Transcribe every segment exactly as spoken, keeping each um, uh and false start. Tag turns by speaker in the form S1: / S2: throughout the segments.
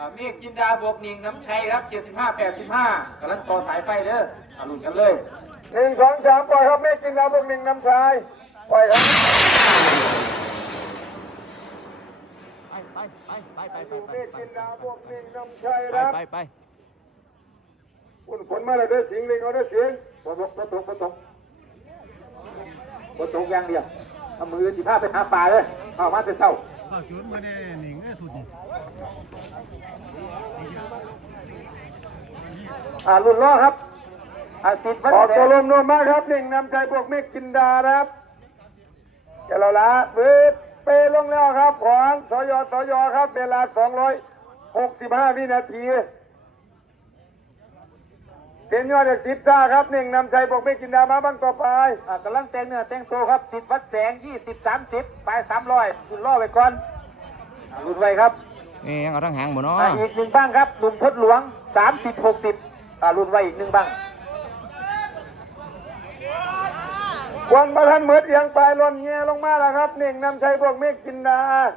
S1: เมฆจินดาบวกหนิงน้ำชัยครับเจ็ดสิบห้าแปดสิบห้ากำลังต่อสายไฟเด้อเอาลุ้นกันเลย
S2: หนึ่งสองสามปล่อยครับเมฆจินดาบวกหนิงน้ำชัยปล่อยครับ
S3: ไปไปไปไปไปไป
S2: เมฆจินดาบวกหนิงน้ำชัยครับ
S3: ไปไป
S2: คุณขนมาเลยเด้อสิงห์เลยเขาเด้อเสียงปตกปตกปตก
S1: บนตกอย่างเดียวเอามือจีผ้าไปหาปลาเลยเอามาแต่เช้า
S4: ข้าวจุนมาได้หนิงสุดนี่
S1: อ่ารุ่นล้อครับอาสิทธิ์วัด
S2: ออก
S1: แส
S2: ตัว
S1: ง
S2: ลมนวมมากครับหนิงน้ำชัยบวกเมฆจินดาครับแกเราละเบิดเปลงแล้วครับของสยสยครับเวลาสองร้อยหกสิบห้าวินาทีเป็นยอดเด็กติดจ้าครับหนึ่งนำชัยบวกเมฆจินดามาบ้างต่อไป
S1: อ่ากำลังแต่งเนื้อแต่งตัวครับสิทธิ์วัดแสงยี่สิบสามสิบไปสามร้อยรุ่นล้อไปก่อนอ่ารุ่นไว้ครับ
S3: เอ๊ะเอาทั้งหางหมดเนาะ
S1: อ่าอีกหนึ่งบ้างครับหนุ่มทดหลวงสามสิบหกสิบอ่ารุ่นไว้อีกหนึ่งบ้าง
S2: ควันประทันเหมือดเอียงปลายล่นเงี้ยลงมาแล้วครับหนึ่งนำชัยบวกเมฆจินดา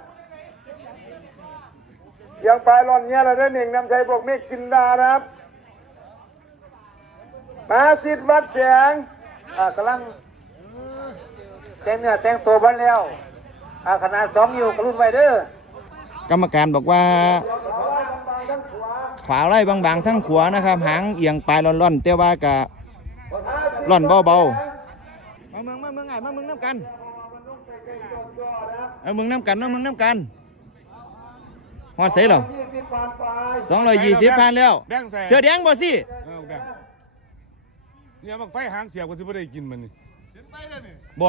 S2: เอียงปลายล่นเงี้ยแล้วได้หนึ่งนำชัยบวกเมฆจินดาครับมาสิทธิ์วัดแสง
S1: อ่ากำลังแต่งเนื้อแต่งตัวบ้านแล้วอ่าขนาดสองนิ้วกระรุ่นไว้เด้อก
S3: รรมการบอกว่าขวาไล่บางๆทั้งขวานะครับหางเอียงปลายร่อนๆแต่ว่ากะร่อนเบาๆมาเมืองมาเมืองไงมาเมืองน้ำกันเอาเมืองน้ำกันเอาเมืองน้ำกันฮอดเสร็จหรอสองร้อยยี่สิบพันแล้วเสือแดงบ่สิ
S4: เนี่ยบังไฟหางเสียบก็จะไม่ได้กินมันนี่บ่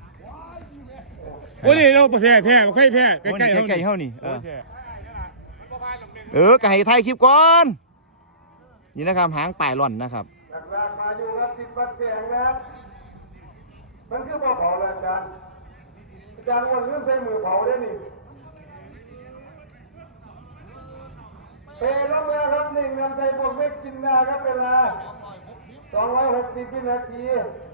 S4: โอ้ยเราแพ้แพ้บังไฟแพ้ใกล้ใกล้
S3: ใกล้ๆเฮานี่เออเออไก่ไทยคลิปก่อนนี่นะครับหางปลายร่อนนะครับ
S2: ลากมาอยู่ครับสิทธิ์วัดแสงนะครับมันคือบ่เผาแล้วอาจารย์อาจารย์วันเรื่องใส่มือเผาได้นี่เปลงแล้วครับหนึ่งนำใจบวกเมฆจินดาครับเวลาสองร้อยหกสิบวินาที